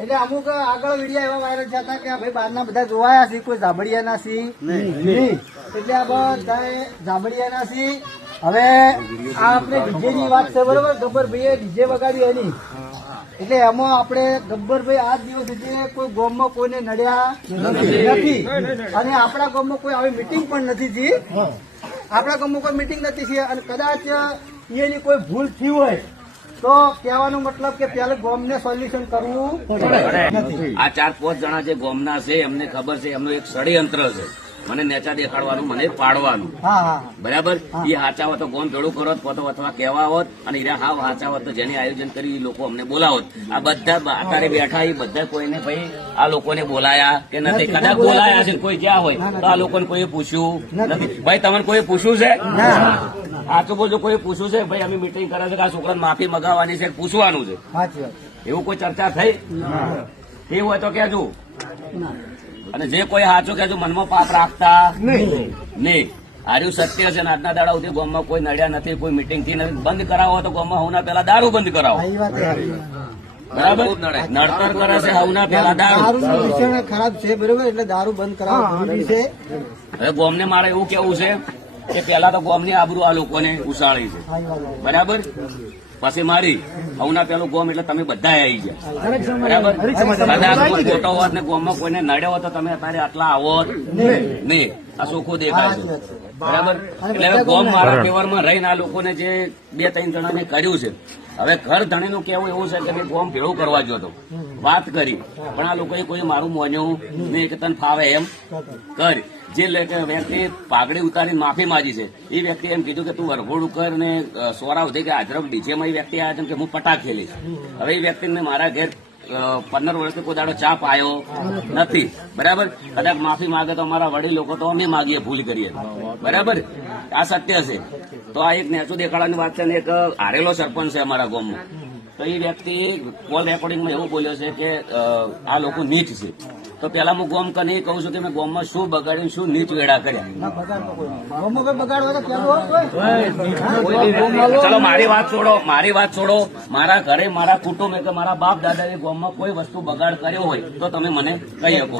એટલે અમુક આગળ વિડીયો એવા વાયરલ થયા કે ભાઈ બહારના બધા જોવાયા છે, કોઈ ઝાબડિયાના છે નહીં. એટલે આ બધા ઝાબડિયાના છે. હવે આ આપણે ડીજે ની વાત છે, બરોબર? ગબ્બરભાઈએ ડીજે વગાડ્યું એની, એટલે એમાં આપણે ગબ્બરભાઈ આજ દિવસ સુધી કોઈ ગામમાં કોઈને નડ્યા નથી, અને આપણા ગામમાં કોઈ આવી મીટિંગ પણ નથી થઈ. આપણા ગામમાં કોઈ મીટિંગ નથી થઈ, અને કદાચ એની કોઈ ભૂલ થઈ હોય તો કહેવાનો મતલબ કે પેલા ગામને સોલ્યુશન કરવું પડે. આ 4-5 જણા જે ગામના છે એમને ખબર છે એમનું એક ષડયંત્ર છે, મને નેચા દેખાડવાનું, મને પાડવાનું. બરાબર? એ હાચા હોત તો ગોમ ભેળું કરો અથવા કહેવા હોત, અને એ હાવ હાચા હોત તો જેને આયોજન કરી લોકો અમને બોલાવત. આ બધા અત્યારે બેઠા એ બધા કોઈને ભાઈ આ લોકોને બોલાયા કે નથી, કદાચ બોલાયા છે કોઈ જ્યાં હોય તો આ લોકોને કોઈ પૂછ્યું નથી. ભાઈ તમને કોઈ પૂછ્યું છે? સાચું બોલજો, કોઈ પૂછ્યું છે? ભાઈ અમે મિટિંગ કરે છે કે આ છોકરાને માફી મગાવવાની છે, પૂછવાનું છે, એવું કોઈ ચર્ચા થઈ? એવું હોય તો કહેજો. અને જે કોઈ સાચું કહેજો, મનમાં પાપ રાખતા નહીં. આર્યું સત્ય છે. આજના દાડા સુધી ગામમાં કોઈ નડ્યા નથી, કોઈ મિટિંગ થી નથી. બંધ કરાવો તો ગામમાં હવના પેલા દારૂ બંધ કરાવો. બરાબર? નડતર કરે છે હવના પેલા દારૂ ખરાબ છે, બરોબર? એટલે દારૂ બંધ કરાવવા છે. હવે ગામને મારે એવું કેવું છે કે પેલા તો ગામની આબરૂ આ લોકોને ઉછાળી છે, બરાબર? પછી મારી હવના પેલું ગોમ એટલે તમે બધા આવી ગયા, બરાબર? કદાચ કોઈ ખોટો હોત ને ગોમમાં કોઈને નડ્યો હોત તો તમે અત્યારે આટલા આવો નહીં. આ ચોખ્ખું દેખાય છે, બરાબર? એટલે હવે ગોમ મારા કેવરમાં રહીને આ લોકોને જે 2-3 જણાને કર્યું છે, હવે ઘર ધણીનું કેવું એવું છે કે મેં ગોમ ભેળું કરવા જોતો, વાત કરી, પણ આ લોકોએ કોઈ મારું મોન્યું નહીં કે તને ફાવે એમ કર. જે વ્યક્તિ પાઘડી ઉતારીને માફી માંગી છે એ વ્યક્તિ એમ કીધું કે તું વરઘોડું કર ને સોરા ઉધી કે હાજરક ડીજેમાં એ વ્યક્તિ આવ્યા છે કે હું પટાક ખેલીશ. હવે એ વ્યક્તિને મારા ઘેર 15 વર્ષથી કોઈ દાડો ચા પાયો નથી, બરાબર? કદાચ માફી માંગે તો અમારા વડીલ લોકો તો અમે માગીએ, ભૂલ કરીએ, બરાબર? આ સત્ય છે. તો આ એક નેચું દેખાડવાની વાત છે ને એક હારેલો સરપંચ છે અમારા ગામમાં, તો એ વ્યક્તિ કોલ રેકોર્ડિંગમાં એવું બોલ્યો છે કે આ લોકો નીચ છે. તો પેલા હું ગોમ કને કહું છું કે મેં ગોમમાં શું બગાડ્યું, શું નીચ વેડા કર્યા. ચલો મારી વાત છોડો. મારા ઘરે મારા કુટુંબ કે મારા બાપ દાદાએ ગોમમાં કોઈ વસ્તુ બગાડ કર્યો હોય તો તમે મને કહી શકો,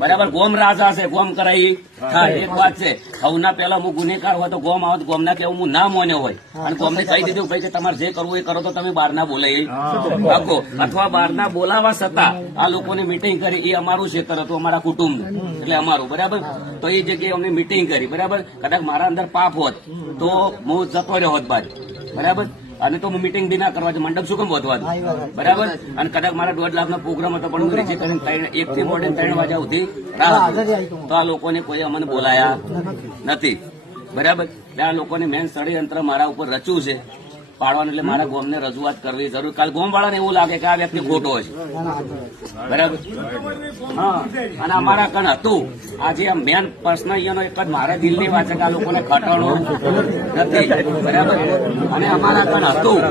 બરાબર? ગોમ રાજા છે, ગોમ કરાઈ. હા, એક વાત છે, હવના પેલા હું ગુનેગાર હોય તો ગોમ આવત, ગોમના કેવું હું ના મોન્યો હોય અને ગોમને કહી દીધું ભાઈ કે તમારે જે કરવું એ કરો, તો તમે બહારના બોલાવી શકો, અથવા બહારના બોલાવા છતાં આ લોકોની મિટિંગ કરી, એ અમારું ક્ષેત્ર હતું, અમારા કુટુંબ, એટલે અમારું, બરાબર? તો એ જગ્યાએ અમને મિટિંગ કરી, બરાબર? કદાચ મારા અંદર પાપ હોત તો હું જતો રહ્યો હોત બહાર, બરાબર? અને તો હું મિટિંગ બી ના કરવા છે, મંડપ શું કેમ વધવા દઉં, બરાબર? અને કદાચ મારા 1.5 લાખનો પ્રોગ્રામ હતો પણ હું રીચે કરીને 1 થી મોડે 3 વાગ્યા સુધી રાહ, તો આ લોકોને કોઈ અમને બોલાયા નથી, બરાબર? આ લોકોને મેન ષડયંત્ર મારા ઉપર રચ્યું છે પાડવાનું, એટલે મારા ગોમને રજૂઆત કરવી જરૂર. કાલ ગોમ વાળાને એવું લાગે કે આ વ્યક્તિ ખોટો છે, બરાબર? હા, અને અમારા કણ હતું આજે મેન પ્રશ્ન અહીંયાનો એક જ મારા દિલની વાત છે કે આ લોકોને ખટાણો નથી, બરાબર? અને અમારા કણ હતું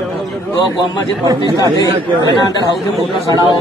તો ગોમમાં જે પ્રતિષ્ઠા થઈ એના અંદર સૌથી મોટો સડાવો